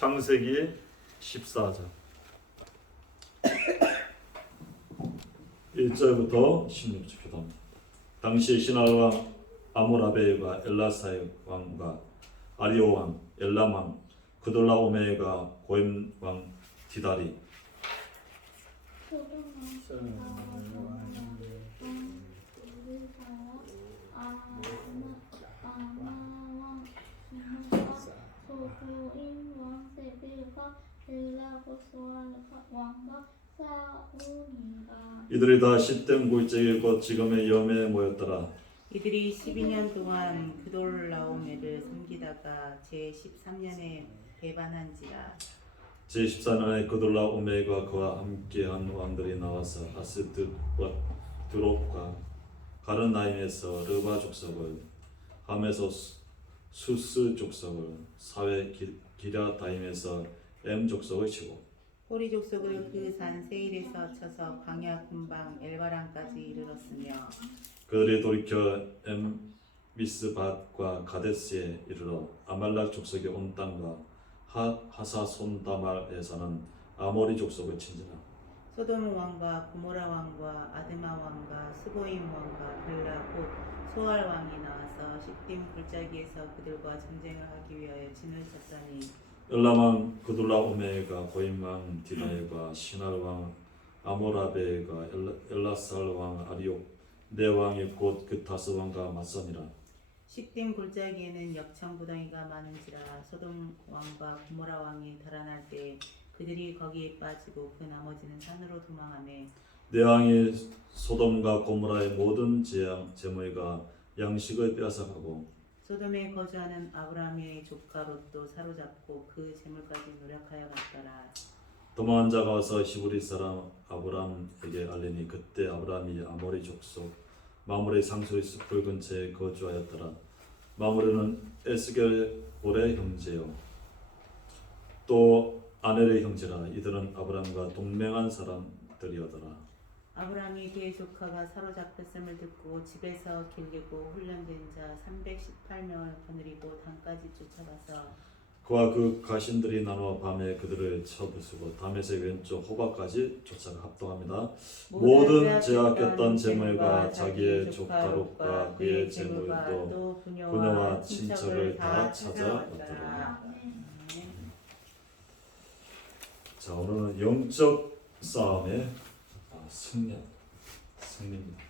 창세기 14장. 1절부터 16절입니다. 당시 신할 왕 아모라베가 엘라사의 왕과 아리오 왕 엘람 왕 그돌라오메가 고임 왕 디다리 이들이 다 시댐 골짜기 곧 지금의 염에 모였더라. 이들이 12년 동안 그돌라오메를 섬기다가 제 13년에 배반한지라 제 14년에 그돌라오메가 그와 함께한 왕들이 나와서 아스드와 드롭과 가르나임에서 르바 족속을 함에서 수- 수스 족속을 사회 기- 기랴다임에서 엠 족속을 치고 호리 족속을 그 산 세일에서 쳐서 광야 군방 엘바랑까지 이르렀으며 그들이 돌이켜 엠 미스밭과 가데스에 이르러 아말락 족속의 온 땅과 하, 하사 손다말에 사는 아모리 족속을 친지라. 소돔 왕과 고모라 왕과 아드마 왕과 스보임 왕과 블라 곧 소알 왕이 나와서 시딤 골짜기에서 그들과 전쟁을 하기 위하여 진을 쳤더니 엘라망 그둘라 오메가 고임왕 디나에가 시날왕 아모라베가 엘라, 엘라살왕 아리옥 네 왕이 곧 그 다스 왕과 맞서니라. 시딤 골짜기에는 역청 부덩이가 많은지라 소돔 왕과 고모라 왕이 달아날 때 그들이 거기에 빠지고 그 나머지는 산으로 도망하매 네 왕이 소돔과 고모라의 모든 재앙 제모이가 양식을 빼앗아가고 소돔에 거주하는 아브라함의 조카 롯도 사로잡고 그 재물까지 노력하여 갔더라. 도망한 자가 와서 히브리 사람 아브람에게 알리니 그때 아브람이 아모리 족속 마므레 상소리 숲을 근처에 거주하였더라. 마므레는 에스겔볼의 형제요. 또 아넬의 형제라. 이들은 아브람과 동맹한 사람들이었더라 아브라함이 그의 조카가 사로잡혔음을 듣고 집에서 길르고 훈련된 자 318명을 거느리고 단까지 쫓아가서 그와 그 가신들이 나누어 밤에 그들을 쳐부수고 담에색 왼쪽 호박까지 쫓아가 합동합니다 모든 제약했던 재물과 자기의 조카 롯과 그의 재물도 또 부녀와 친척을 다 찾아왔더라. 자 오늘은 영적 싸움의 아, 승리 승리입니다.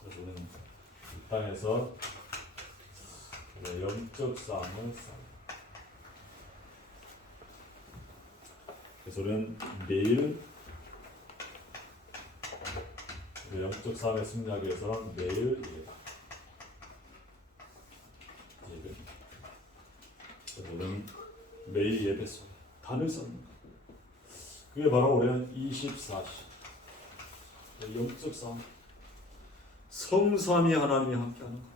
그래서 우리는 이 땅에서 영적 싸움을 싸. 그래서 우리는 매일 영적 싸움에 승리하기 위해서 매일 예배. 예배. 우리는 매일 예배 속에 단을 쌓는 것. 그게 바로 우리는 24시 영적 싸움 성삼위 하나님이 함께하는 것.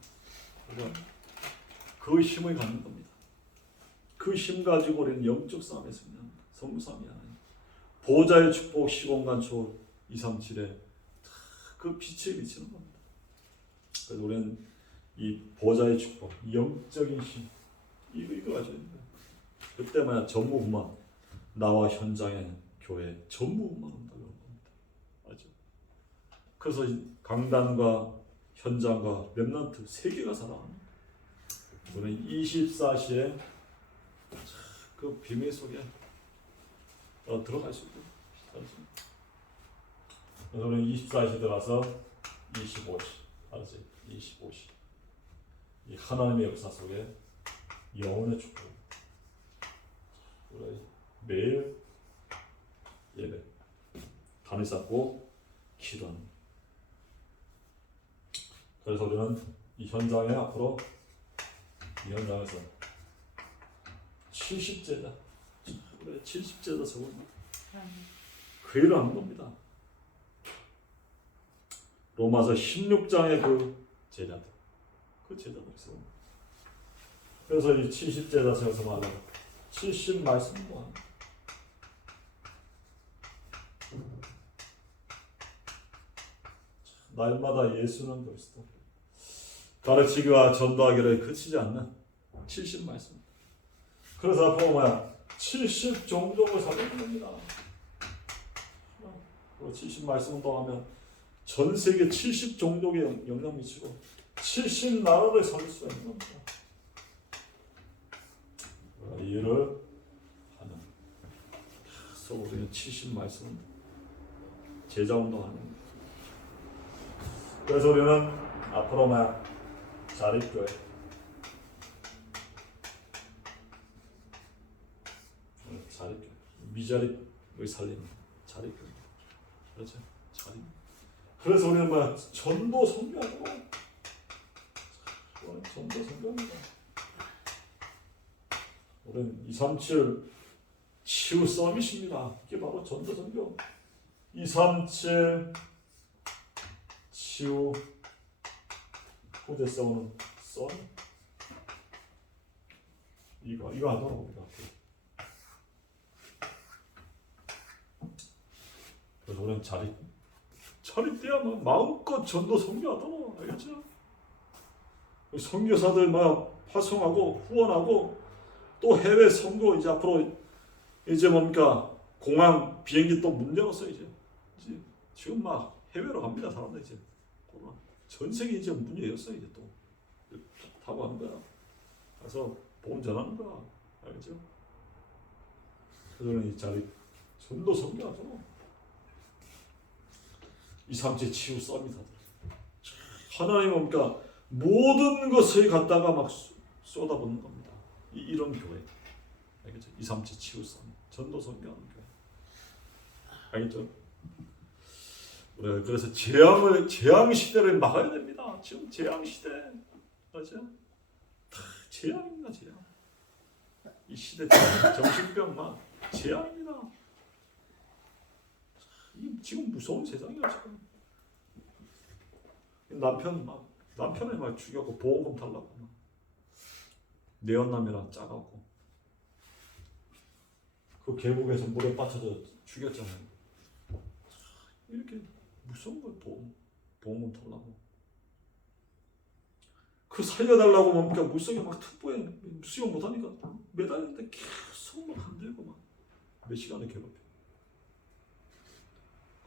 우리가 그 힘을 갖는 겁니다. 그 힘 가지고 우리는 영적 싸움에 승리합니다. 성삼위 하나님. 보좌의 축복 시공간 초월 237에 그 빛을 비치는 겁니다. 그래서 우리는 이 보좌의 축복, 영적인 힘 이거 이거 있는 거예요. 그때마야 전무후만 나와 현장에 교회 전무후만 온다고 하는 겁니다. 맞죠? 그래서 이 강단과 현장과 렘넌트 세 개가 거예요. 우리는 24시에 그 비밀 속에 어, 들어갈 수 알았죠? 그래서 우리는 24시 들어가서 25시 알았지? 25시 이 하나님의 역사 속에 영혼의 축복 우리 매일 예배 담을 쌓고 거예요. 그래서 우리는 이 현장에 앞으로 이 현장에서 70제자 우리 70제자 적은 그 일을 하는 겁니다. 로마서 16장의 그 제자들 그 제자들 세우는 거예요. 그래서 이 70제자 세워서 말하는 70 말씀 모아. 날마다 예수는 그리스도 가르치기와 전도하기를 그치지 않는 70 말씀. 그래서 앞으로 뭐야? 70 종족을 살리는 겁니다. 그리고 70 말씀 운동하면 전 세계 70 종족에 영- 영향 미치고 70 나라를 살릴 수가 있는 겁니다. 어, 이해를 하는. 그래서 우리는 70 말씀 제자 운동하는. 그래서 우리는 앞으로 막 자립교회 자립교회 미자립을 살리는 자립교회 그렇죠? 자립 그래서 우리는 막 전도 우리는 전도 선교합니다. 우리는 237 치유 서밋입니다. 이게 바로 전도 선교. 237 치유 후대 싸우는 썰 이거 이거 하도록 우리가 그래서 우리는 자립 자립돼야 막 마음껏 전도 선교하도록 알겠죠? 선교사들 막 활성하고 후원하고 또 해외 선교 이제 앞으로 이제 뭡니까? 공항 비행기 또 문 열었어 이제 이제 지금 막 해외로 갑니다 사람들 이제 전 세계 이제 문이 열렸어 이제 또 타고 가는 거야. 가서 복음 전하는 거야. 알겠죠? 그들은 이 자리 전도 선교하죠. 이 삼체 치유 썸이다. 하나님 뭡니까 모든 것을 갖다가 막 쏟- 쏟아붓는 겁니다. 이, 이런 교회. 알겠죠? 이 삼체 치유 썸 전도 선교하는 교회. 알겠죠? 우리가 그래서 재앙을 재앙 시대를 막아야 됩니다. 지금 재앙 시대 맞죠? 다 재앙입니다, 재앙. 이 시대 정신병만 재앙입니다. 이 지금 무서운 세상이야 지금. 남편 막 남편을 막 죽였고 보험금 달라고 막 내연남이랑 짜갖고 그 계곡에서 물에 빠져서 죽였잖아요. 이렇게 무서운 걸 보험 보험금 달라고. 그 살려달라고 뭡니까 물속에 막 특보에 수영 못하니까 매달렸는데 계속 막 흔들고 막 몇 시간을 괴롭혀.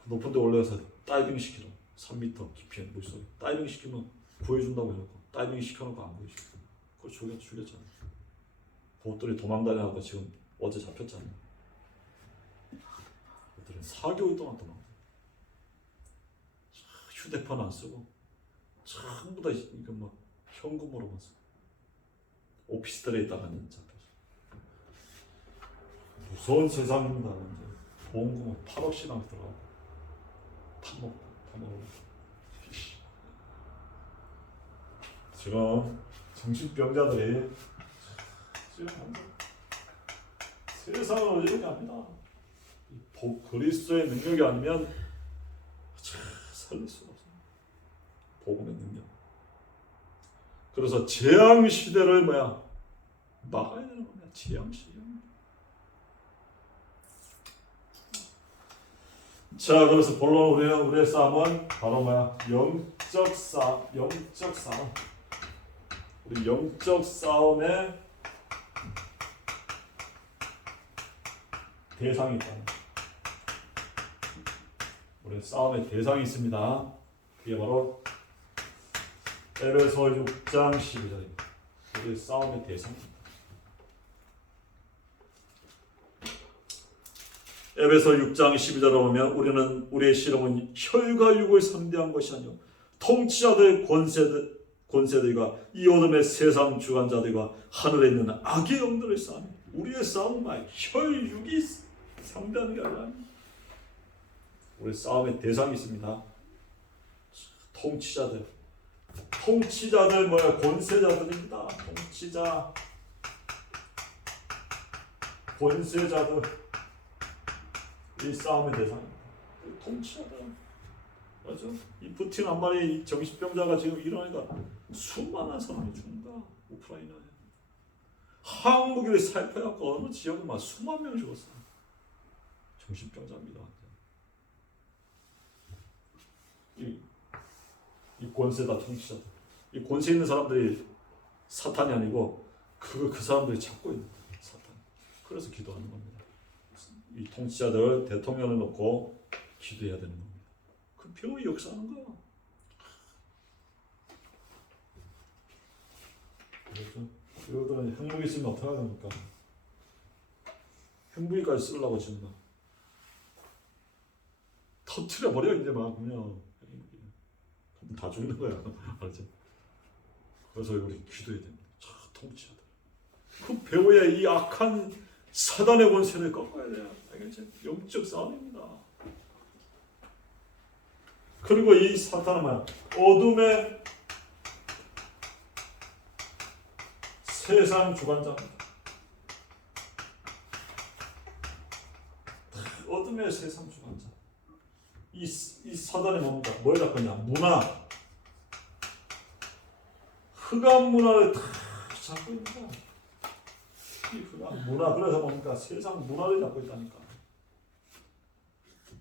그 높은 데 올라가서 다이빙 시키러 3m 깊이의 물속에 다이빙 시키면 구해준다고 해놓고 다이빙 시켜놓고 안 구해주고 그걸 죽였, 죽였잖아. 그것들이 도망다녀갖고 지금 어제 잡혔잖아. 그들은 4개월 동안 도망. 휴대폰 안 쓰고 전부 다 이거 막 현금으로만 써. 오피스텔에 있다가 잡혀서 무서운 세상입니다. 이제 보험금은 8억씩이나 들어가고 다 먹고 다 먹고 지금 정신병자들이 지금 세상을 어지럽게 합니다. 그리스도의 능력이 아니면 참 살릴 없어요. 복음의 능력. 그래서 재앙 시대를 뭐야 막아야 되는 겁니다. 재앙 시대. 자, 그래서 본론 우리는 우리의 싸움은 바로 뭐야 영적 싸 영적 싸움. 우리 영적 싸움의 대상이 있다. 우리 싸움의 대상이 있습니다. 그게 바로 에베소 6장 12절입니다. 우리 싸움의 대상입니다. 에베소 6장 12절을 보면 우리는 우리의 실험은 혈과 육을 상대한 것이 아니요 통치자들 권세들 권세들과 이 어둠의 세상 주관자들과 하늘에 있는 악의 영들을 싸움. 우리의 싸움은 말 혈육이 상대하는 게 아니라 우리 싸움의 대상이 있습니다. 통치자들 통치자들 뭐야 권세자들입니다. 통치자 권세자들 이 싸움의 대상입니다. 통치자들 맞죠? 이 푸틴 한 마리 이 정신병자가 지금 일어나니까 수많은 사람이 죽는다 우크라이나에 한국인이 살펴갖고 어느 지역은 막 수만 명 죽었어 정신병자입니다 이 권세다 통치자들 이 권세 있는 사람들이 사탄이 아니고 그거 그 사람들이 찾고 있는 거예요. 사탄. 그래서 기도하는 겁니다. 이 통치자들 대통령을 놓고 기도해야 되는 겁니다. 그 병이 역사하는 거야. 그래서 이러더니 핵무기 쓰면 어떻게 합니까? 핵무기까지 쓰려고 지금 막 터트려 버려 이제 막 그냥 다 죽는 거야, 알죠? 그래서 우리 기도해야 됩니다. 자, 통치자들. 그 배우야 이 악한 사단의 권세를 꺾어야 돼요. 알겠지? 영적 싸움입니다. 그리고 이 사탄은 뭐야? 어둠의 세상 주관자입니다. 어둠의 세상 주관자. 이, 이 사단이 뭡니까? 뭘 잡고 있냐? 문화. 흑암 문화를 다 잡고 거야. 이 흑암 문화. 그래서 뭡니까? 세상 문화를 잡고 있다니까.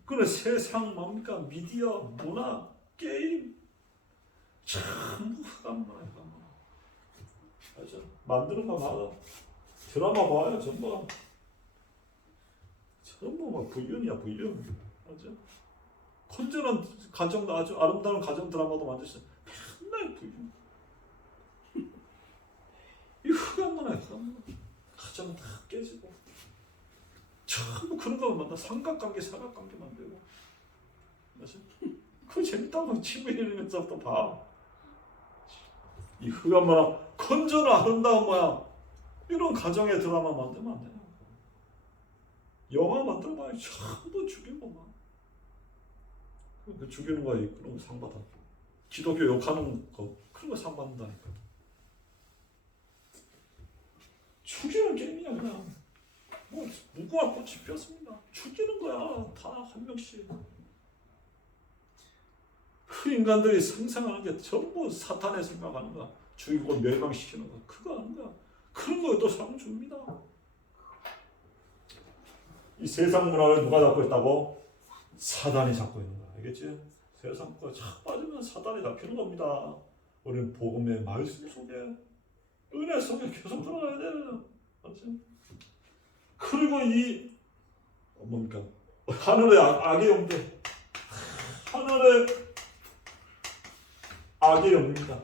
그래 세상 뭡니까? 미디어, 문화, 게임. 전부 흑암 문화야, 흑암 문화. 알죠? 만드는 거 봐요. 드라마 봐요, 전부. 전부 막 불륜이야, 불륜. 알죠? 건전한 가정도 아주 아름다운 가정 드라마도 만드셨어요. 맨날 불륜. 이 흑암 문화야, 흑암 문화. 가정 다 깨지고. 전부 그런 거 만나 삼각관계, 사각관계 만들고. 맞아? 그거 재밌다고 친구 이러는 것도 봐. 이 흑암 문화, 건전한 아름다운 뭐야. 이런 가정의 드라마 만들면 안 되냐고. 영화 만들어봐요. 전부 죽이고 막. 그 죽이는 거야, 그런 거 상 받아. 기독교 욕하는 거, 그런 거 상 받는다니까. 죽이는 게임이야, 그냥. 뭐, 무궁화 꽃이 피었습니다. 죽이는 거야, 다 한 명씩. 그 인간들이 상상하는 게 전부 사탄의 생각하는 거야. 죽이고 멸망시키는 거. 그거 하는 거야. 그런 거에도 사람 줍니다. 이 세상 문화를 누가 잡고 있다고? 사단이 잡고 있는 거야. 알겠지? 세상 거착 빠지면 사단이 잡히는 겁니다. 우리는 복음의 말씀 속에 은혜 속에 계속 들어가야 돼. 알지? 그리고 이 어, 뭡니까? 하늘의 악- 악의 영들 하늘의 악의 영입니다.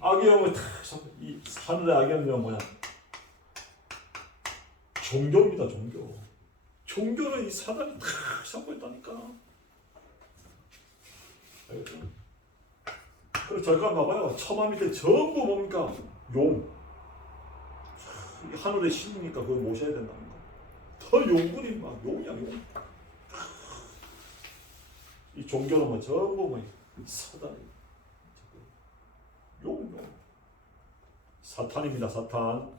악의 영을 탁 잡고 이 하늘의 악의 영은 뭐야? 종교입니다, 종교. 종교는 이 사단이 탁 잡고 있다니까. 그리고 잠깐 봐봐요. 처마 밑에 전부 뭡니까? 용. 이 하늘의 신이니까 그걸 모셔야 된다는 거. 더 용분이 막 용이야 용. 이 종교는 뭐 전부 뭐 사단이. 용 용. 사탄입니다 사탄.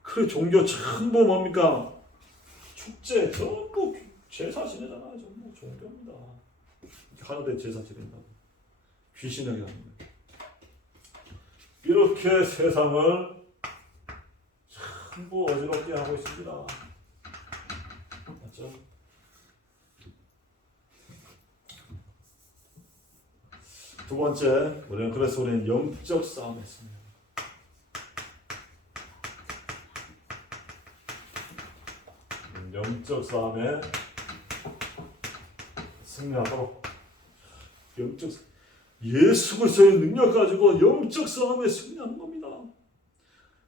그 종교 전부 뭡니까? 축제 전부 제사 지내잖아요. 전부 종교입니다. 하늘에 제사 지낸다고. 귀신에게 하는 거예요. 이렇게 세상을 전부 어지럽게 하고 있습니다. 맞죠? 두 번째, 우리는 그래서 우리는 영적 싸움을 했습니다. 음, 영적 싸움에 승리하도록 영적 싸- 예수 그리스도의 능력 가지고 영적 싸움에 승리하는 겁니다.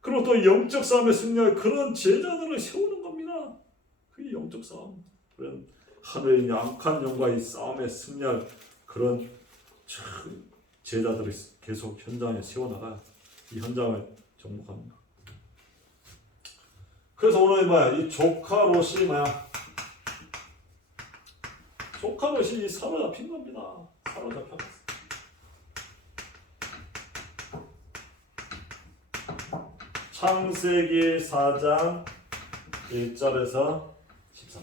그리고 또 영적 싸움에 승리할 그런 제자들을 세우는 겁니다. 그게 영적 싸움. 그런 하늘의 양한 영과의 싸움에 승리할 그런 참 제자들이 계속 현장에 세워나가 이 현장을 정복합니다. 그래서 오늘 뭐야 이 조카 롯이 뭐야 조카 롯이 사로잡힌 겁니다. 사로잡혔어. 창세기 4장 1절에서 13절.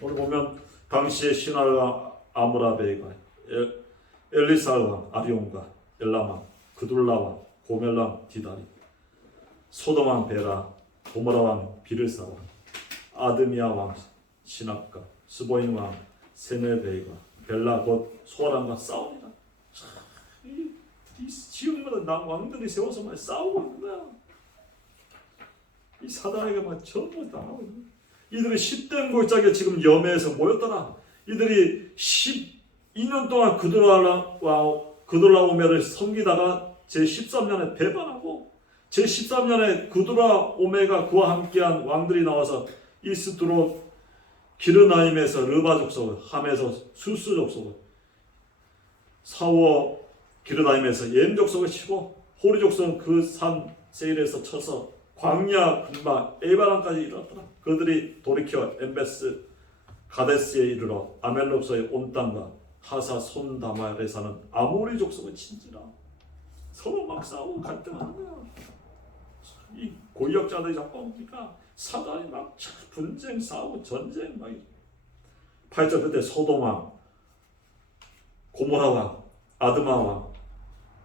오늘 보면 당시의 신하가 아므라베가 엘- 엘리사 왕 아리온과 엘라마 그둘라 왕 고멜람 디다리 소돔 왕 베라 고모라 왕 비를사 왕 아드미아 왕 시납가 스보인 왕 세네베이가 벨라 곧 소아람과 싸웁니다. 참 있는 나- 왕들이 세워서 막 싸우고 있는 거야. 이 사단에게 막 전부 당하고 있는. 이들이 10대 골짜기에 지금 염해에서 모였더라. 이들이 12년 동안 그돌라와 그돌라오메를 섬기다가 제 13년에 배반하고 제 13년에 그돌라오메가 그와 함께한 왕들이 나와서 이스드로 기르나임에서 르바 족속을 함에서 수스 족속을 사워 기르나임에서 옌 족속을 치고 호리 족속은 그 산 세일에서 쳐서 광야 군마 에바람까지 이르렀더라. 그들이 돌이켜 엠베스 가데스에 이르러 아멜롭서의 온 땅과 하사 손다말에 사는 아모리 족속을 친지라. 서로 막 싸우고 갈등하는 거야. 이 고역자들이 자꾸 옵니까? 사단이 막 분쟁 싸우고 전쟁 막 8절 그때 소돔 왕 고모라 왕 아드마 왕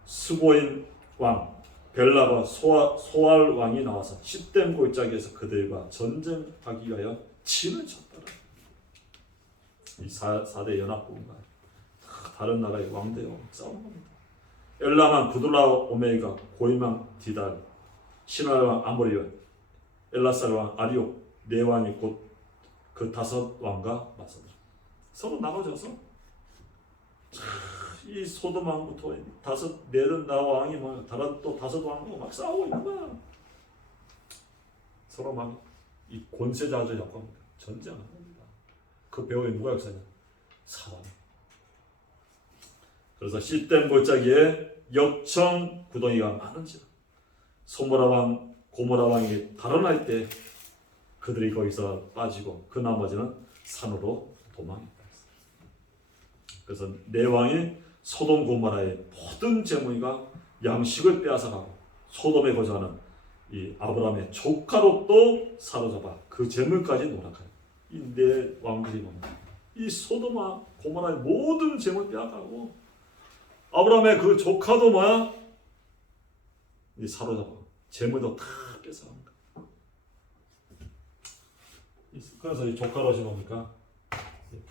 스보인 왕 벨라와 소아, 소알 왕이 나와서 십댐 골짜기에서 그들과 전쟁하기 위하여 진을 쳤더라. 이 사, 4대 연합군과 다른 나라의 왕대와 싸우는 겁니다. 엘라만 구둘라 오메이가 고이망 디달 왕 아모리와 엘라살 왕 아리옥 네 왕이 곧 그 다섯 왕과 맞서더라. 서로 나눠져서 이 소돔 왕부터 다섯 네든 나 왕이 막 다른 또 다섯 왕하고 막 싸우고 있는 거야. 서로 막 이 권세자들 잡고 전쟁하는 겁니다. 그 배후에 누가 역사냐? 사단. 그래서 시댐 골짜기에 역청 구덩이가 많은지라 소모라 왕 고모라 왕이 달아날 때 그들이 거기서 빠지고 그 나머지는 산으로 도망했다. 그래서 네 왕이 소돔 고모라의 모든 재물과 양식을 빼앗아가고 소돔에 거주하는 이 아브라함의 조카로 또 사로잡아 그 재물까지 노락하여 이네 왕들이 뭡니까? 이 소돔과 고모라의 모든 재물 빼앗아가고 아브라함의 그 조카도 뭐야? 이 사로잡아 재물도 다 뺏어간. 이- 그래서 이 조카로시 뭡니까?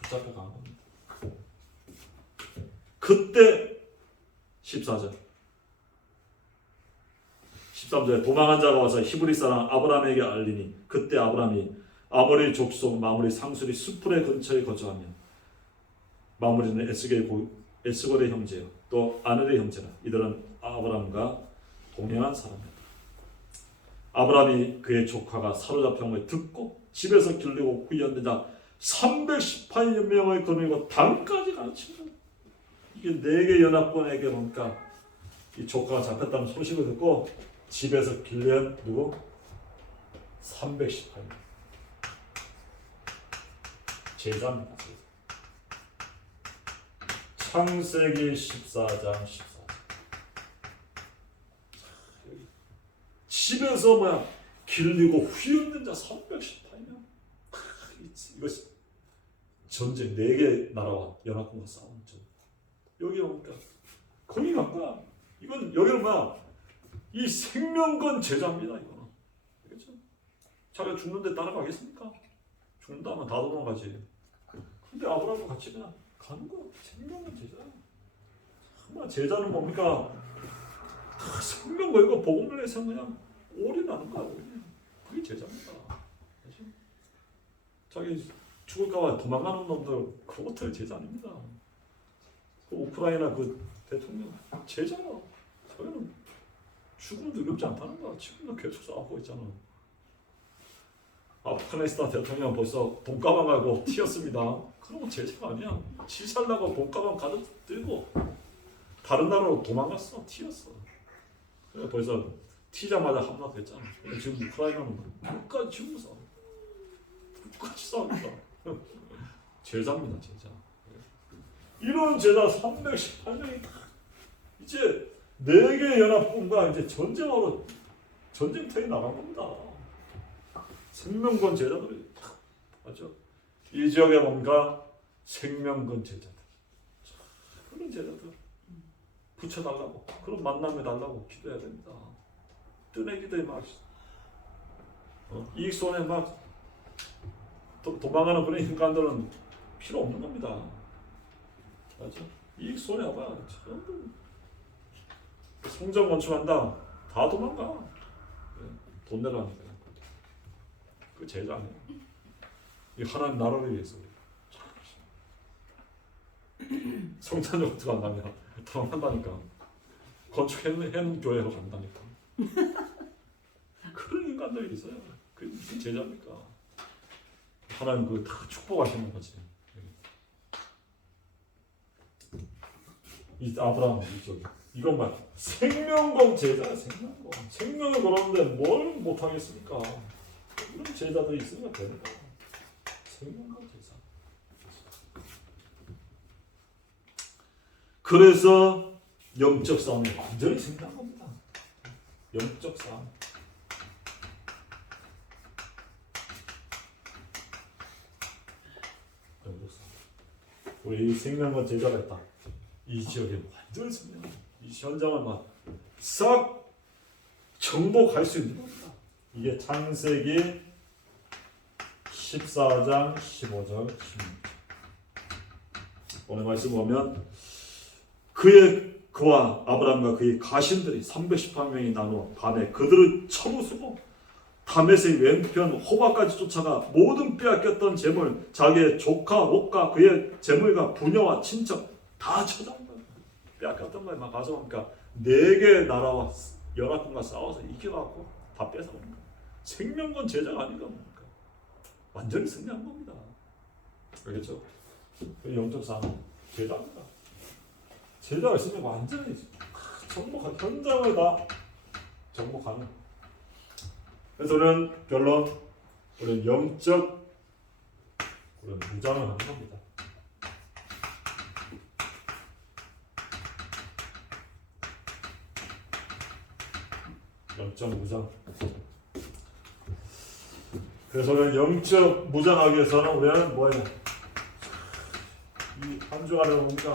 붙잡혀 간 겁니다. 그때 14절 13절에 도망한 자가 와서 히브리 사람 아브라함에게 알리니 그때 아브라함이 아모리 족속 마무리 상술이 수풀의 근처에 거주하며 마무리는 에스겔 고, 에스골의 형제요 또 아넬의 형제라 이들은 아브라함과 동행한 사람이다 아브라함이 그의 조카가 사로잡힌 걸 듣고 집에서 길르고 후연된 자 318명을 거느리고 당까지 가르친 거야 이게 네 개 연합군에게 보니까 이 조카가 잡혔다는 소식을 듣고 집에서 길레 누구? 318명 제자입니다. 제자. 창세기 14장 14절 집에서 뭐야 길리고 후연된 자 318명 이것이 전쟁 4개 나라와 연합군과 싸우는 전 여기 오니까 거기 간 거야. 이건 여기는 뭐야? 이 생명건 제자입니다. 이거는 알겠죠? 자기가 죽는데 따라가겠습니까? 죽는다면 다 도망가지. 근데 아브라함과 같이 그냥 가는 거야. 생명건 제자. 정말 제자는 뭡니까? 다 생명 걸고 복음을 해서 그냥 올인하는 거야. 그게 제자입니다. 자기 죽을까봐 도망가는 놈들 그것들 제자 아닙니다. 그 우크라이나 그 대통령 제자라. 저희는 죽음도 두렵지 않다는 거야. 지금도 계속 싸우고 있잖아. 아프가니스탄 대통령 벌써 돈가방 가고 튀었습니다. 그런 건 제자가 아니야. 지 살라고 돈가방 가득 들고 다른 나라로 도망갔어. 튀었어. 그래 벌써 튀자마자 함락했잖아. 근데 지금 우크라이나는 끝까지 지금 싸워. 끝까지 싸웁니다. 제자입니다, 제자. 이런 제자 318명이 다 이제 네개 연합군과 이제 전쟁하러 전쟁터에 나간 겁니다. 생명건 제자들이 다 맞죠? 이 지역에 뭔가 생명건 제자들 그런 제자들 붙여달라고 그런 만남해 달라고 기도해야 됩니다. 뜨내 기도에 막 어, 이익 손에 막 도, 도망가는 그런 인간들은 필요 없는 겁니다. 맞죠? 이익 손해 봐요. 전부 성전 건축한다. 다 도망가. 예, 돈 내라니까. 그 제자 아니야. 이 하나님 나라를 위해서. 성전 건축한다면 도망간다니까. 건축해놓은 교회로 간다니까. 그런 인간들이 있어요. 그 제자입니까? 하나님 그다 축복하시는 거지. 이 아브라함 이쪽 이것만 생명공 제자 생명공 생명을 걸었는데 뭘 못하겠습니까? 이런 제자들이 있으면 되는 거야. 생명공 제자. 그래서 영적 싸움이 완전히 생긴 겁니다. 영적 싸움. 영적 싸움. 우리 생명건 제자가 있다. 이 지역에 완전히 이 현장을 막싹 정복할 수 있는 겁니다. 이게 창세기 14장 15절 16절 오늘 말씀 보면 그의 그와 아브라함과 그의 가신들이 318명이 나누어 밤에 그들을 쳐부수고 다메섹 왼편 호바까지 쫓아가 모든 빼앗겼던 재물 자기의 조카 롯과 그의 재물과 부녀와 친척 다 쳐잡은 거야. 빼앗겼던 거야. 막 가져가니까 네 개 나라와 연합군과 싸워서 이겨갖고 다 뺏어오는 거야. 생명건 제자가 아닌가 뭡니까? 완전히 승리한 겁니다. 알겠죠? 그 영적 싸움 제자입니다. 제자가 있으면 완전히 정복한 현장을 다 정복하는. 그래서 우리는 결론 우리는 영적 우리는 무장을 하는 겁니다. 영적 무장. 그래서 우리는 영적 무장하기 위해서는 우리는 뭐예요? 이한 주간에 뭡니까?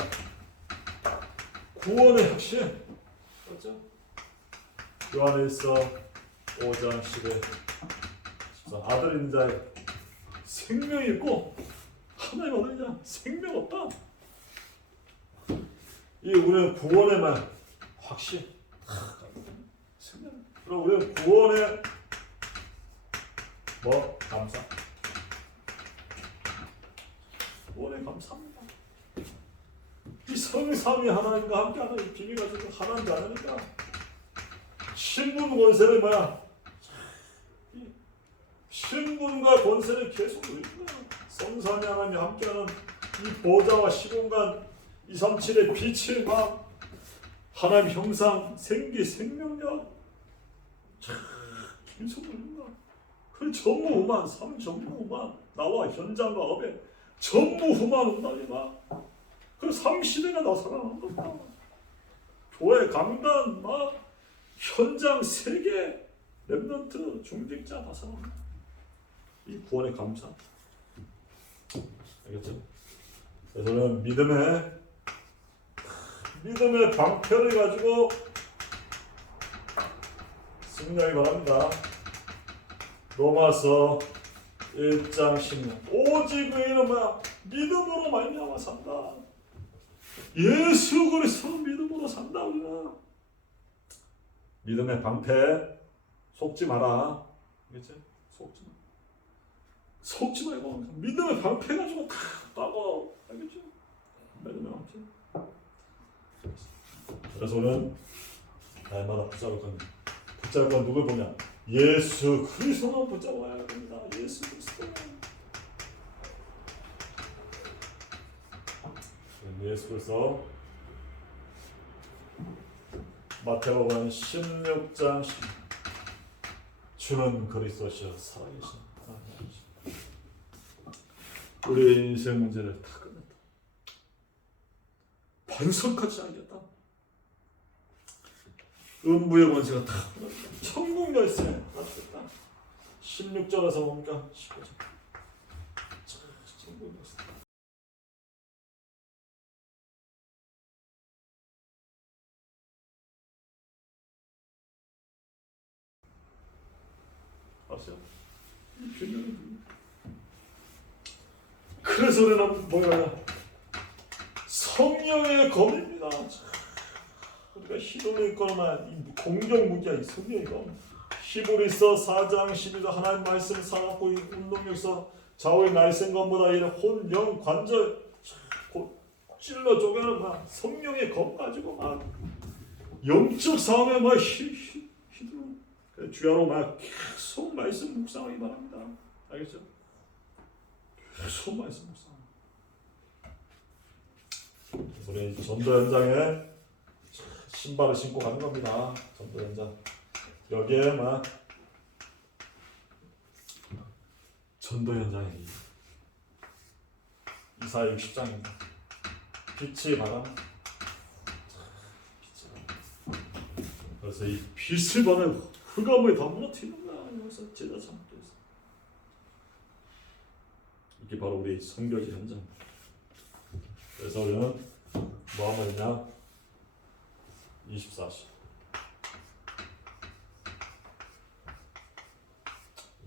구원의 핵심. 맞죠? 요한일서 5장 10에 아들 있는 자에 생명이 있고 하나님 어디냐? 생명 없다. 이 우리는 구원에만 확신. 생명. 그럼 우리는 구원에 뭐 감사. 감사합니다. 이 성삼위 하나님과 함께하는 이 비밀 가지고 하나님 아닙니까? 신분 권세를 뭐야? 이 신분과 권세를 계속 누리는. 성삼위 하나님이 함께하는 이 보좌와 시공간 237의 빛을 막 하나님 형상, 생기, 생명력 참 계속 누리는 거야. 그 전무후만, 삼전무후만 나와 현장과 업에 전무후만 온다니 막. 그 삼시대가 다 살아난 겁니다. 교회 강단 막 현장 세계 랩런트 중직자 다 살아난 이 구원의 감사. 알겠죠? 그래서는 믿음의 믿음의 방패를 가지고 승리하기 바랍니다. 로마서 1장 16 오직 의인은 뭐야? 믿음으로 말미암아 산다. 예수 그리스도 믿음으로 산다 우리는. 믿음의 방패 속지 마라. 알겠지? 속지 마. 속지 말고 믿음의 방패 가지고 다 따고 알겠죠? 믿음의 방패. 그래서 오늘 날마다 붙잡을 겁니다. 붙잡을 건 누굴 보냐? 예수 그리스도만 붙잡아야 됩니다. 예수 그리스도. 예수 그리스도. 마태복음 16장 10. 주는 그리스도시여 살아계신. 우리의 인생 문제를 다 끝냈다. 반성까지 알겠다. 음부의 권세가 다. 천국 열쇠 다 됐다. 16절에서 뭡니까? 15절. 천국 열쇠. 뭡니까? 그래서 우리는 뭐야? 성령의 검입니다. 우리 우리가 휘둘릴 거만 이 공격 무기야 이 성경 이거 히브리서 4장 12절 하나님 말씀 사갖고 이 운동력서 좌우의 날쌘 것보다 이런 혼영 관절 고- 찔러 쪼개는 막 성령의 겁 가지고 막 영적 싸움에 막 휘, 휘, 그 주야로 막 계속 말씀 묵상하기 바랍니다 알겠죠? 계속 말씀 묵상 우리 전도 현장에 신발을 신고 가는 겁니다. 전도 현장. 여기에 막 전도 현장이 이사 60장입니다. 빛이 바람. 그래서 이 빛을 받는 흑암을 다 무너뜨리는 거야. 여기서 제자 참도에서. 이게 바로 우리 성교지 현장. 그래서 우리는 뭐 하면 되냐? 24시.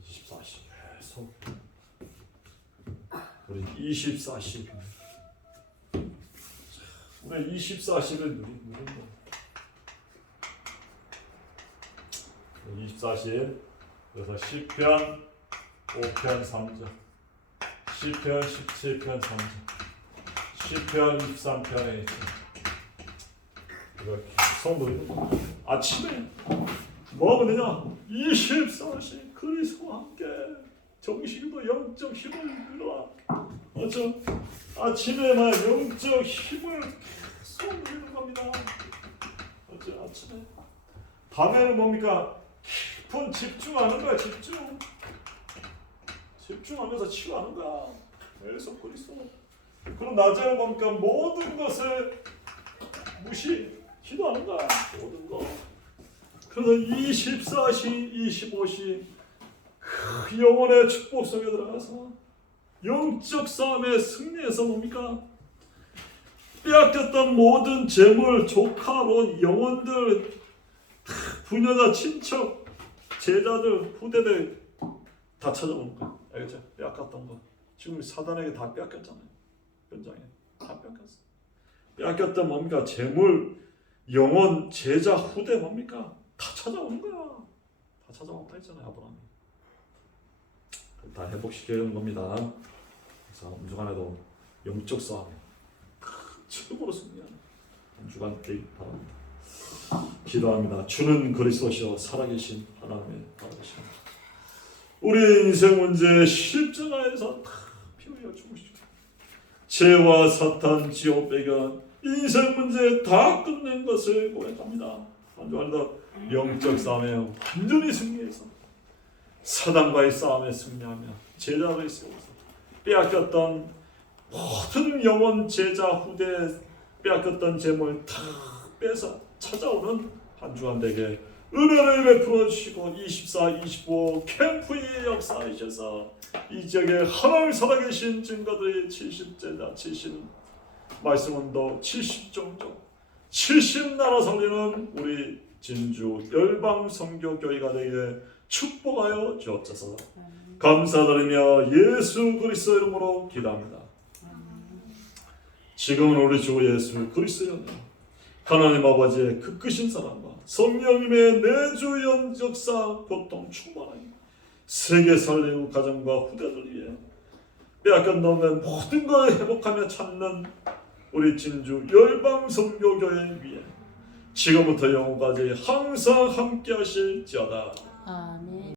24시 계속 우리 24시 우리 24시를 누리는 거 24시 그래서 시편 5편 3절 시편 17편 3절 시편 23편에 있죠 이거 거 아침에 뭐 하면 되냐? 24시 그리스도와 함께 정신도 영적 힘을 누려라. 맞죠? 아침에만 영적 힘을 계속 누리는 겁니다. 맞죠? 아침에. 밤에는 뭡니까? 깊은 집중하는 거야, 집중. 집중하면서 치유하는 거야. 계속 그리스도. 그럼 낮에는 뭡니까? 모든 것을 무시, 기도하는 거야. 모든 거. 그래서 24시, 25시 그 영혼의 축복 속에 들어가서 영적 싸움에 승리해서 뭡니까? 빼앗겼던 모든 재물, 조카로 영혼들, 부녀자, 친척, 제자들, 후대들 다 찾아오는 거야. 알겠죠? 빼앗겼던 거. 지금 사단에게 다 빼앗겼잖아요. 현장에 다 뺏겼어. 빼앗겼던 뭡니까? 재물, 영혼, 제자, 후대 뭡니까? 다 찾아오는 거야. 다 찾아왔다 했잖아요, 아브라함이. 다 회복시키는 겁니다. 그래서 한 주간에도 영적 싸움에 최고로 승리하는 한 주간 되기 바랍니다. 기도합니다. 주는 그리스도시요 살아계신 하나님의 아버지. 우리 인생 문제 십자가에서 다피 흘려 죽으시고 죄와 사탄 지옥 배경 인생 문제 다 끝낸 것을 고백합니다. 한 주간에도 영적 싸움에 완전히 승리해서 사단과의 싸움에 승리하며 제자를 세워서 빼앗겼던 모든 영혼 제자 후대 빼앗겼던 재물 다 빼서 찾아오는 한 주간 되게 은혜를 베풀어 주시고 24, 25 캠프의 역사하셔서 이 지역에 하나님 살아계신 증거들이 70제자 70 말씀은도 70종족 70 나라 살리는 우리 진주 열방 선교교회가 되기를 축복하여 주옵소서. 감사드리며 예수 그리스도 이름으로 기도합니다. 지금은 우리 주 예수 그리스도의 하나님 아버지의 그 크신 사랑과 성령님의 내주 영적사 고통 충만하게 세계 살리고 가정과 후대들 위해 빼앗긴 놈의 모든 걸 회복하며 찾는 우리 진주 열방 선교교회 위해 지금부터 영원까지 항상 함께 하실지어다. 아멘.